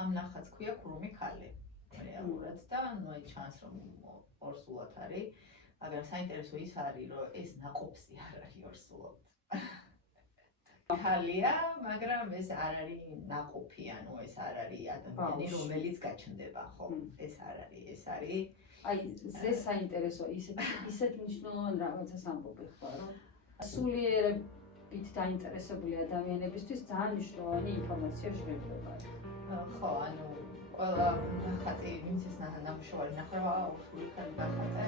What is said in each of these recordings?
ამ ნახატს ქვია ქურუმი ქალი რეალურად და აი ჩანს რომ ორსულად არის, მაგრამ საინტერესო ის არის რომ ეს ნაყოფსი არ არის ორსულად. ქალია, მაგრამ ეს არ არის ნაყოფი, ანუ ეს არ არის ადამიანი, რომელიც გაჩნდება, ხო? ეს არ არის, ეს არის აი ეს საინტერესო ისეთ მნიშვნელოვან რაღაცას ამბობ ხო რომ სულიერებით დაინტერესებული ადამიანებისთვის ძალიან მნიშვნელოვანი ინფორმაცია შეიძლება. ხო, ანუ ყველა ნახატი, ვინც ეს ნამუშევარი ნახება, ორსული ქალი ნახატა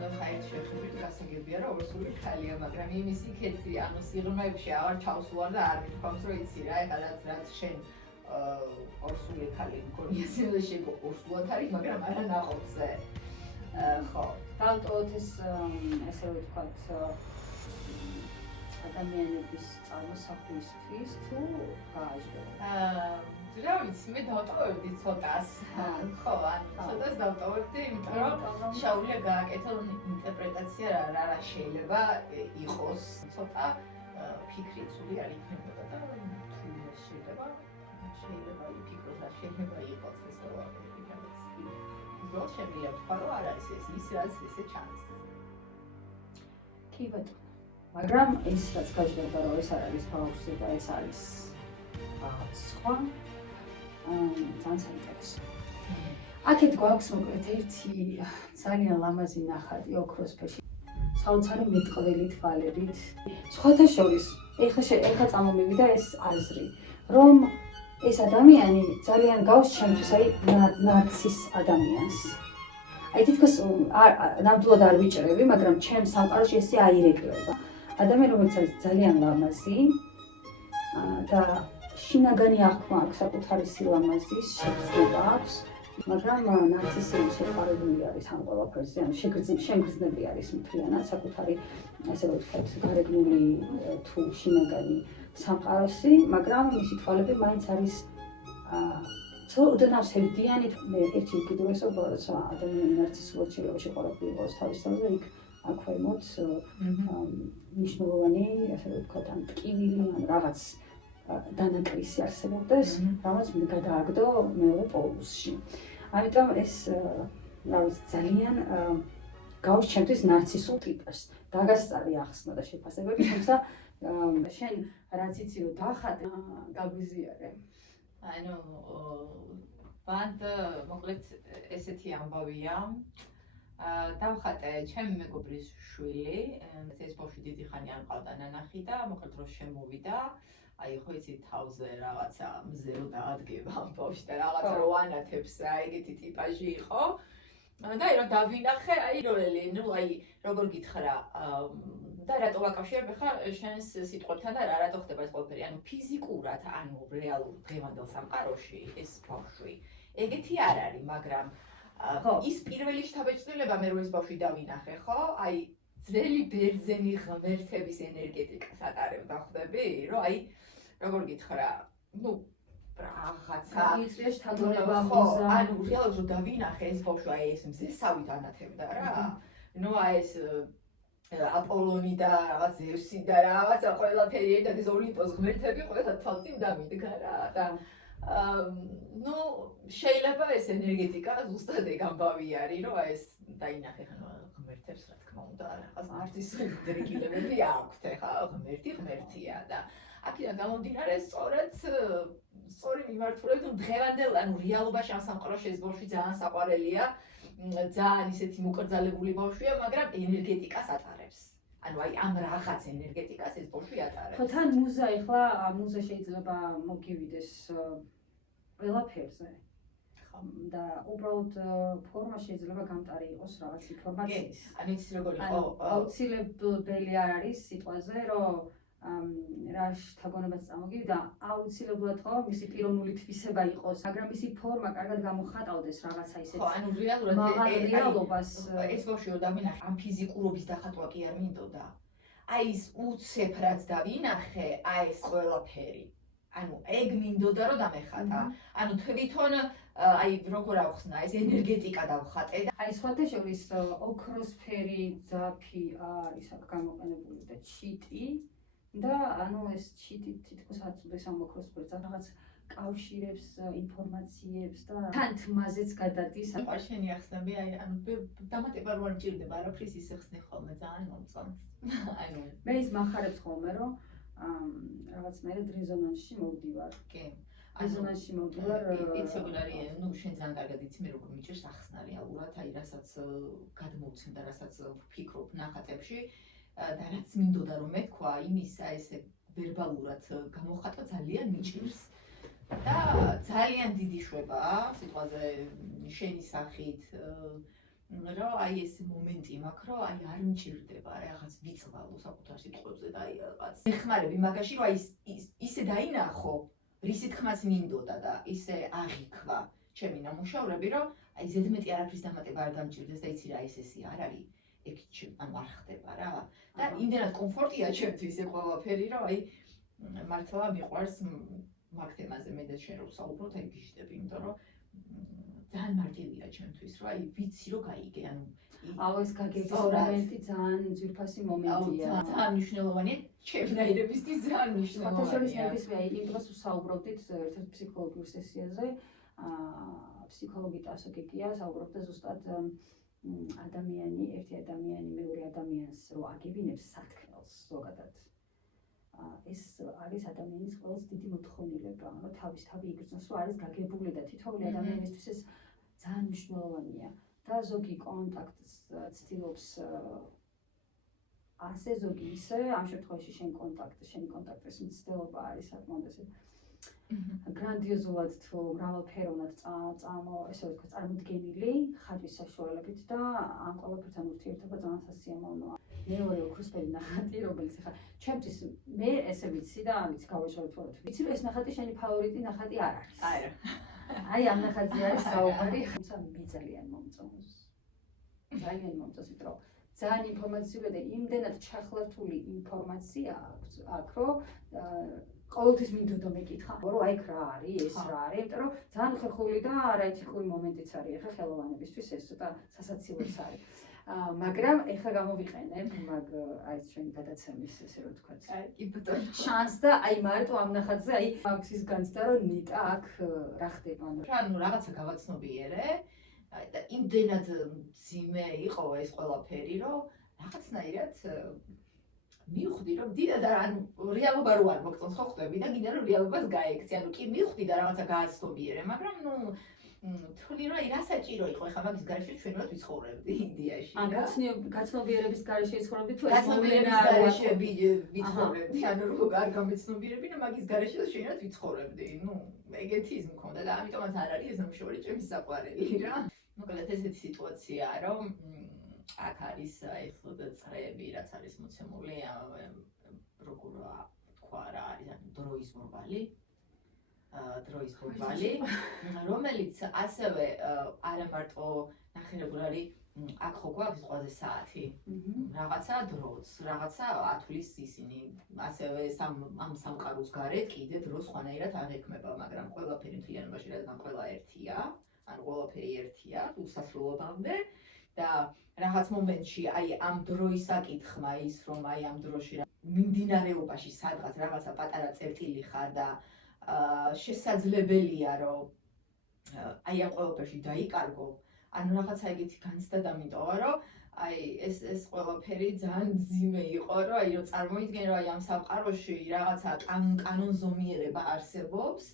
და ხაით შეხედვით გასაგებია რომ ორსული ქალია, მაგრამ იმის იქეთი, ანუ სიღრმეებში აღარ ჩავსულა და არ მithქვამს რომ იცი რა, ეხლა რაც შენ ორსული ქალი მგონია შეიძლება ორსულად არის, მაგრამ არა ნაყოფზე. ხო, დავტოვოთ ეს ესე ვთქვათ ადამიანების წარმოსახვისთვის თუ გააჟღერა. რა ვიცი, მე დავტოვებდი ცოტას. ხო, ანუ ცოტას დავტოვებდი, იმიტომ რომ შეუძლია გააკეთო ინტერპრეტაცია რა შეიძლება იყოს. ცოტა ფიქრი ცუდი არ იქნებოდა და თუ შეიძლება იფიქროს რა შეიძლება იყოს ეს ყველაფერი, რაღაც. უბრალოდ შემიძლია ვთქვა, რომ არ არის ეს ის, რაც ესე ჩანს. კი ბატონო. მაგრამ ის რაც გაჟღერდა რომ ეს არ არის ბავშვი და ეს არის სხვა ძალიან საინტერესო. აქეთ გვაქვს მოკლედ ერთი ძალიან ლამაზი ნახატი ოქროს ფერში. საოცარი მეტყველი თვალებით. სხვათა შორის ეხლა წამომივიდა ეს აზრი, რომ ეს ადამიანი ძალიან გავს ჩემთვის აი ნარცის ადამიანს. აი თითქოს ნამდვილად არ ვიჭრები, მაგრამ ჩემ სამყაროში ესე აირეკლება. ადამიანი რომელიც არის ძალიან ლამაზი და შინაგანი აღქმა აქვს საკუთარი სილამაზის, შეგრძნება აქვს, მაგრამ ნარცისიზმი შეყარებული არის ამ ყველაფერზე, ანუ შეგრძნები არის მთლიანად საკუთარი, ასე ვთქვათ, გარეგნული თუ შინაგანი სამყაროსი, მაგრამ მისი თვალები მაინც არის ოდნავ სევდიანი. მე ერთი უკიდურესობა, როცა ადამიანი ნარცისულად შეიძლება შეყარებული იყოს თავის თავზე, იქ აქ ქვემოთ მნიშვნელოვანი, ასე ვთქვათ, ან ტკივილი, ან რაღაც დანაკრისი არსებობდეს, რაღაც გადააგდო მეორე პოლუსში. ამიტომ ეს ძალიან გავს ჩემთვის ნარცისულ ტიპს. დაგასწარი ახსნა და შეფასებები, თუმცა შენ რაც იცი რომ დახატე, გაგვიზიარე. ანუ ბანდ მოკლედ ესეთი ამბავია. დავხატე ჩემი მეგობრის შვილი, ეს ბავშვი დიდი ხანი არ მყავდა ნანახი და მოკლედ რო შემოვიდა, აი ხო იცი თავზე რაღაცა მზეო დაადგება ამ ბავშვს და რაღაცა რო ანათებს რა ეგეთი ტიპაჟი იყო. და აი რომ დავინახე, აი როლელი, ნუ აი როგორ გითხრა და რატო ვაკავშირებ ხა შენს სიტყვებთან და რატო ხდება ეს ყველაფერი, ანუ ფიზიკურად, ანუ რეალურ დღევანდელ სამყაროში ეს ბავშვი ეგეთი არ არის, მაგრამ ის პირველი შთაბეჭდილება მე რო ეს ბავშვი დავინახე, ხო? აი ძველი ბერძენი ღმერთების ენერგეტიკას ატარებდა, ხვდები? რომ აი როგორ გითხრა, ნუ რაღაცა იწვია შთაგონება ხო, ანუ რეალურად რომ დავინახე ეს ბავშვი აი ეს მზესავით ანათებდა რა. ნუ აი ეს აპოლონი და რაღაც ზევსი და რაღაცა ყველაფერი და ეს ოლიმპოს ღმერთები ყველა თვალწინ დამიდგა რა და ნუ შეიძლება ეს ენერგეტიკა ზუსტად ეგ ამბავი არის, რომ აი ეს დაინახე ხა ღმერთებს რა თქმა უნდა რაღაც არტისტული დრიგილებები აქვთ, ხა ღმერთია და აქედან გამომდინარე სწორი მიმართულებით დღევანდელ ანუ რეალობაში ამ სამყაროში ეს ბავშვი ძალიან საყვარელია, ძალიან ისეთი მოკრძალებული ბავშვია, მაგრამ ენერგეტიკას ატარებს. ანუ აი ამ რაღაც ენერგეტიკას ეს ბავშვი ატარებს. ხო, თან მუზა ეხლა მუზა შეიძლება მოგივიდეს ყველაფერზე. და უბრალოდ ფორმა შეიძლება გამტარი იყოს რაღაც ინფორმაციის. ანუ იცი როგორ იყო? აუცილებელი არ არის სიტყვაზე, რომ რა შთაგონებაც წამოგივიდა, აუცილებლად ხო მისი პიროვნული თვისება იყოს, მაგრამ მისი ფორმა კარგად გამოხატავდეს რაღაცა ისეთი. ხო, ანუ რეალურად რეალობას ეს ბავშვი რომ დავინახე, ამ ფიზიკურობის დახატვა კი არ მინდოდა. აი ის უცებ რაც დავინახე, აი ეს ყველაფერი. ანუ ეგ მინდოდა რომ დამეხატა. ანუ თვითონ აი როგორ ავხსნა, ეს ენერგეტიკა დავხატე და აი სხვათა შორის ოქროსფერი ძაფი არის აქ გამოყენებული და ჩიტი და ანუ ეს ჩიტი თითქოს აწუდეს ამ ოქროსფერს, რაღაც კავშირებს, ინფორმაციებს და თან თმაზეც გადადის. შენი ახსნები, დამატება რო არ მჭირდება, არაფრის ისეხსნი ხოლმე ძალიან მომწონს. მე ის მახარებს ხოლმე, რომ რაღაცნაირად რეზონანსში მოვდივარ. კი. რეზონანსში მოვდივარ. იცი როგორ არის, შენ ძალიან კარგად იცი მე როგორ მიჭირს ახსნა რეალურად, რასაც გადმოვცემ და რასაც ვფიქრობ ნახატებში და რაც მინდოდა რომ მეთქვა, იმისა ესე ვერბალურად გამოხატვა ძალიან მიჭირს. და ძალიან დიდი შვებაა სიტყვაზე შენი სახით რომ აი ეს მომენტი მაქვს რომ აი არ მჭირდება რაღაც ვიწყვალო საკუთარ სიტყვებზე და აი რაღაც ეხმარები მაგაში რომ აი ისე დაინახო რისი თქმაც მინდოდა და ისე აღიქვა ჩემი ნამუშევრები რომ აი ზედმეტი არაფრის დამატება არ გამჭირდეს და იცი რა ესე არ არის ეგ ანუ არ ხდება რა და იმდენად კომფორტია ჩემთვის ეს ყველაფერი რომ აი მართლა მიყვარს მაგ თემაზე მე და შენ რო საუბრობთ აი ვიждები იმიტომ რომ ძალიან მარტივია ჩემთვის რომ აი ვიცი რომ გაიგე ანუ ეს გაგების მომენტი ძალიან ძვირფასი მომენტია ძალიან მნიშვნელოვანია ჩემნაირებისთვის ძალიან მნიშვნელოვანია ნებისმიერ იმ დროს ვსაუბრობდით ერთ-ერთ ფსიქოლოგიურ სესიაზე ფსიქოლოგი ტასოკიკია საუბრობდა ზუსტად ადამიანი ერთი ადამიანი მეორე ადამიანს რო აგებინებს სათქმელს ზოგადად ეს არის ადამიანის ყველაზე დიდი მოთხოვნილება, რომ თავის თავი იგრძნოს, რომ არის გაგებული და თითოეული ადამიანისთვის ეს ძალიან მნიშვნელოვანია. და ზოგი კონტაქტს ცდილობს ასე ზოგი ისე, ამ შემთხვევაში შენი კონტაქტის მცდელობა არის საკმაოდ ესე გრანდიოზულად თუ მრავალფეროვნად ესე ვთქვათ, წარმოდგენილი ხატვის საშუალებით და ამ ყველაფერთან ურთიერთობა ძალიან სასიამოვნოა. მეორე ოქროსფერი ნახატი, რომელიც ხა ჩემთვის მე ესე ვიცი და ამით გავაჟღეროთ. ვიცი რომ ეს ნახატი შენი ფავორიტი ნახატი არ არის. არა. აი ამ ნახატზე არის საუბარი. თუმცა მე ძალიან მომწონს. ძალიან მომწონს, იმიტომ რომ ძალიან ინფორმაციულია და იმდენად ჩახლართული ინფორმაცია აქვს, რომ ყოველთვის მინდოდა მეკითხა, რომ აი რა არის, ეს რა არის, იმიტომ რომ ძალიან ხერხული და არაეთიკური მომენტიც არის ახლა ხელოვანებისთვის ეს ცოტა სასაცილოც არის. მაგრამ ეხლა გამოვიყენებ მაგ აი ჩვენი გადაცემის ესე რომ ვთქვათ შანს და აი მარტო ამ ნახატზე აი აქვს ის განცდა რომ ნიტა აქ რა ხდება ანუ რაღაცა გავაცნობიერე და იმდენად ძიმე იყო ეს ყველაფერი რომ რაღაცნაირად მივხვდი რომ დიდად ანუ რეალობა რო არ მოგწონს ხო ხვდები და გინდა რომ რეალობას გაექცი ანუ კი მივხვდი და რაღაცა გააცნობიერე მაგრამ ნუ თვლი რომ აი რა საჭირო იყო ეხლა მაგის გარეშე ჩვენ რა ვიცხოვრებდი ინდიაში ან გაცნობიერების გარეშე ცხოვრობდი თუ ეს გაცნობიერების გარეშე ვიცხოვრებდი ანუ როგორ არ გამეცნობიერები და მაგის გარეშე ჩვენ რა ვიცხოვრებდი ნუ ეგეთი ის მქონდა და ამიტომაც არ არის ეს ნამუშევარი ჩემი საყვარელი რა მოკლედ ესეთი სიტუაციაა რომ აქ არის აი ხოდა წრეები რაც არის მოცემული როგორ თქვა რა არის ანუ დროის მობალი დროის მობალი რომელიც ასევე არა მარტო ნახირებული არის აქ ხო გვაქვს ყველაზე საათი რაღაცა დროც რაღაცა ათვლის ისინი ასევე ამ სამყაროს გარეთ კიდე დრო სხვანაირად აღექმება მაგრამ ყველაფერი მთლიანობაში რადგან ყველა ერთია ანუ ყველაფერი ერთია უსასრულობამდე და რაღაც მომენტში აი ამ დროის საკითხმა ის რომ აი ამ დროში მიმდინარეობაში სადღაც რაღაცა პატარა წერტილი ხარ და შესაძლებელია რომ აი ამ ყველაფერში დაიკარგო ანუ რაღაცა ეგეთი განცდა დამიტოვა რომ აი ეს ყველაფერი ძალიან ძიმე იყო რომ აი რომ წარმოიდგენ რომ აი ამ სამყაროში რაღაცა კანონზომიერება არსებობს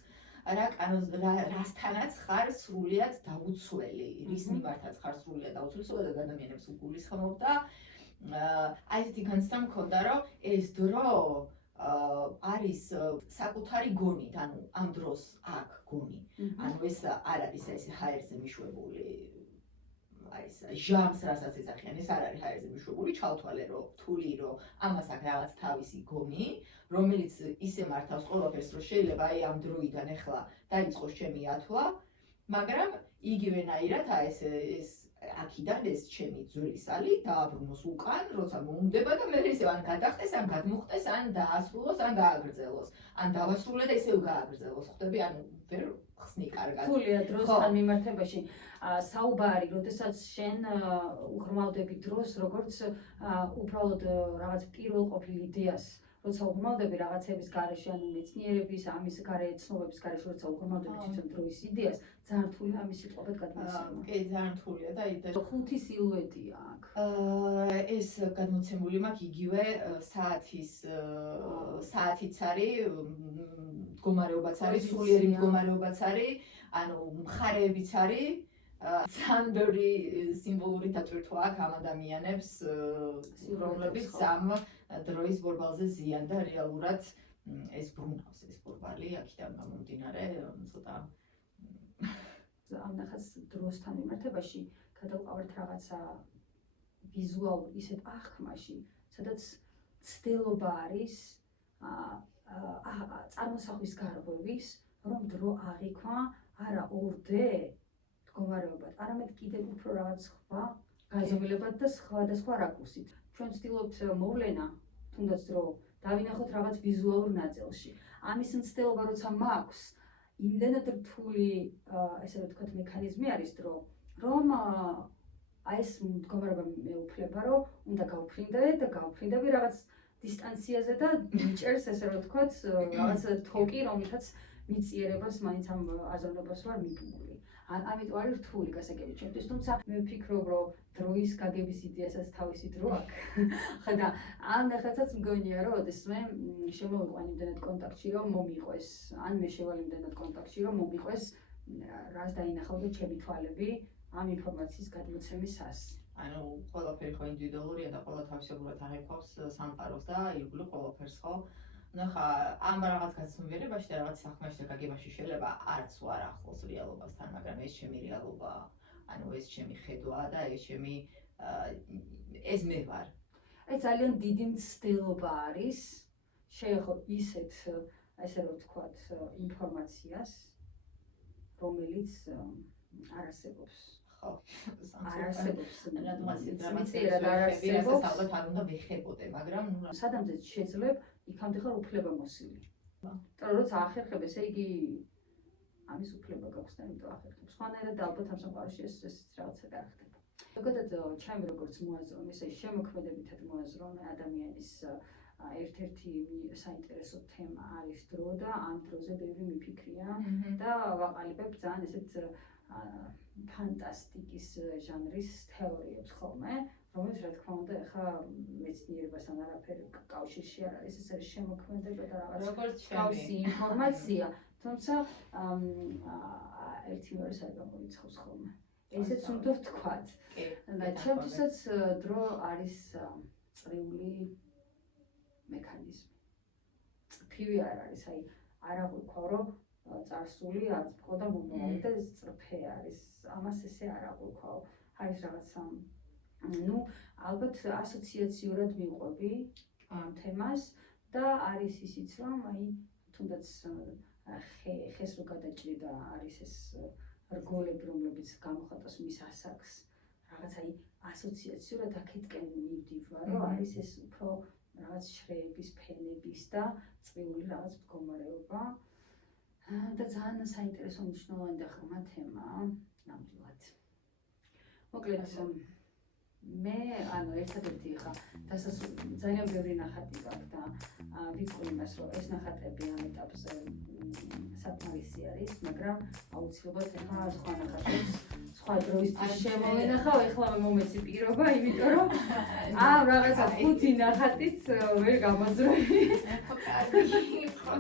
რასთანაც ხარ სრულიად დაუცველი რის მიმართაც ხარ სრულიად დაუცველი ზოგადად ადამიანებს უგულისხმობ და აი ესეთი განცდა მქონდა რომ ეს დრო არის საკუთარი გონით, ანუ ამ დროს აქ გონი. ანუ ეს არ არის ეს ჰაერზე მიშვებული აი ეს ჟამს რასაც ეძახიან, ეს არ არის ჰაერზე მიშვებული, ჩავთვალე რომ თული რომ ამას აქ რაღაც თავისი გონი, რომელიც ისე მართავს ყველაფერს რომ შეიძლება აი ამ დროიდან ახლა დაიწყოს ჩემი ათვლა, მაგრამ იგივენაირად აი ეს აქიდან ეს ჩემი ძვლისალი დააბრუნოს უკან, როცა მომდება და მე ისევ ან გადახტეს, ან გადმოხტეს, ან დაასრულოს, ან გააგრძელოს. ან დავასრულე და ისევ გააგრძელოს. ხვდები, ანუ ვერ ხსნი კარგად. თულია დროსთან მიმართებაში საუბარი, როდესაც შენ უღრმავდები დროს, როგორც უბრალოდ რაღაც პირველყოფილ იდეას როცა უღრმავდები რაღაცების გარეშე, ანუ მეცნიერების, ამის გარე ცნობების გარეშე, როცა უღრმავდები თვითონ დროის იდეას, ძალიან რთულია ამის სიტყვებით გადმოცემა. კი, ძალიან რთულია და იდეა. ხუთი სილუეტია აქ. ეს გადმოცემული მაქვს იგივე საათიც არის, მდგომარეობაც არის, სულიერი მდგომარეობაც არის, ანუ მხარეებიც არის. სანდორი სიმბოლური დატვირთვა აქვს ამ ადამიანებს, რომლებიც ამ დროის ბორბალზე ზიან და რეალურად ეს ბრუნავს ეს ბორბალი, აქედან გამომდინარე, ცოტა ამ ნახატს დროსთან მიმართებაში გადავყავართ რაღაცა ვიზუალურ ისეთ აღქმაში, სადაც ცდელობა არის წარმოსახვის გარღვევის, რომ დრო აღიქვა არა ორდე მდგომარეობად, არამედ კიდევ უფრო რაღაც სხვა გაზომილებად და სხვა რაკურსით. ჩვენ ვცდილობთ მოვლენა, თუნდაც დრო დავინახოთ რაღაც ვიზუალურ ნაწილში. ამის მცდელობა როცა მაქვს, იმდენად რთული, ესე ვთქვათ, მექანიზმი არის დრო, რომ ეს მდგომარეობა მეუფლება, რომ უნდა გავფრინდები რაღაც დისტანციაზე და მიჭერს, ესე ვთქვათ, რაღაც თოკი, რომელთაც მიწიერებას მაინც ამ აზროვნებას ვარ მიბმული. ამიტომ არის რთული გასაგები ჩემთვის, თუმცა მე ვფიქრობ, რომ დროის გაგების იდეასაც თავისი დრო აქვს. ხოდა ამ ნახატსაც მგონია, რომ ოდესმე შემოვიყვან იმდენად კონტაქტში, რომ მომიყვეს, ან მე შევალ იმდენად კონტაქტში, რომ მომიყვეს, რას დაინახავდა ჩემი თვალები ამ ინფორმაციის გადმოცემისას. ანუ ყველაფერი ხო ინდივიდუალურია და ყველა თავისებურად აღიქვავს სამყაროს და ირგვლივ ყველაფერს ხო. ნახა, ამ რაღაც გაცნობიერებაში და რაღაც საქმეში და გაგებაში შეიძლება არც ვარ ახლოს რეალობასთან, მაგრამ ეს ჩემი რეალობაა. ანუ ეს ჩემი ხედვაა და ეს მე ვარ. ეს ძალიან დიდი მცდელობა არის შეეხო ისეთ, ესე რომ ვთქვათ, ინფორმაციას, რომელიც არ არსებობს. ხო, არ არსებობს. რადგან მიწიერად არ არსებობს. ალბათ არ უნდა ვეხებოდე, მაგრამ სადამზე შეძლებ იქამდე ხარ უფლებამოსილი. იმიტომ რომ როცა ახერხებ, ესე იგი ამის უფლება გაქვს და იმიტომ ახერხებ. სხვანაირად ალბათ ამ სამყაროში ეს რაღაცა გაახდება. ზოგადად ჩემი როგორც მოაზროვნე, ესე შემოქმედებითად მოაზროვნე ადამიანის ერთ-ერთი საინტერესო თემა არის დრო და ამ დროზე ბევრი მიფიქრია და ვაყალიბებ ძალიან ესეთ ფანტასტიკის ჟანრის თეორიებს ხოლმე, რომელიც რა თქმა უნდა ახლა მეცნიერებასთან არაფერი კავშირში არ არის, ეს არის შემოქმედება და რაღაც თავისი ინფორმაცია, თუმცა ერთი მეორის არ გამოიცხოს ხოლმე. ესეც უნდა ვთქვათ. და ჩემთვისაც დრო არის წრიული მექანიზმი. წრფივი არ არის, აი არ აღვიქვა, რომ წარსული აწმყო და მომავალი და წრფე არის. ამას ესე არ აღვიქვაო. არის რაღაცა ну, ალბათ ასოციაციურად მივყვები ამ თემას და არის ისიც, რომ აი თუნდაც ხეს რო გადაჭრიდა არის ეს რგოლები, რომლებიც გამოხატავს მის ასაკს, რაღაც აი ასოციაციურად აქეთკენ მივდივარ, რომ არის ეს უფრო რაღაც შრეების, ფენების და წრიული რაღაც მდგომარეობა და ძალიან საინტერესო მნიშვნელოვანი და ღრმა თემაა ნამდვილად. მოკლედ მე ანუ ერთადერთი ხა ძალიან ბევრი ნახატი გაქვს და ვიტყვი იმას, რომ ეს ნახატები ამ ეტაპზე საკმარისი არის, მაგრამ აუცილებლად ახლა სხვა ნახატებს სხვა დროისთვის შემოვინახავ, ეხლა მომეცი პირობა, იმიტომ რომ რაღაცა 5 ნახატიც ვერ გამაძრევი. ხო, კარგი, ხო,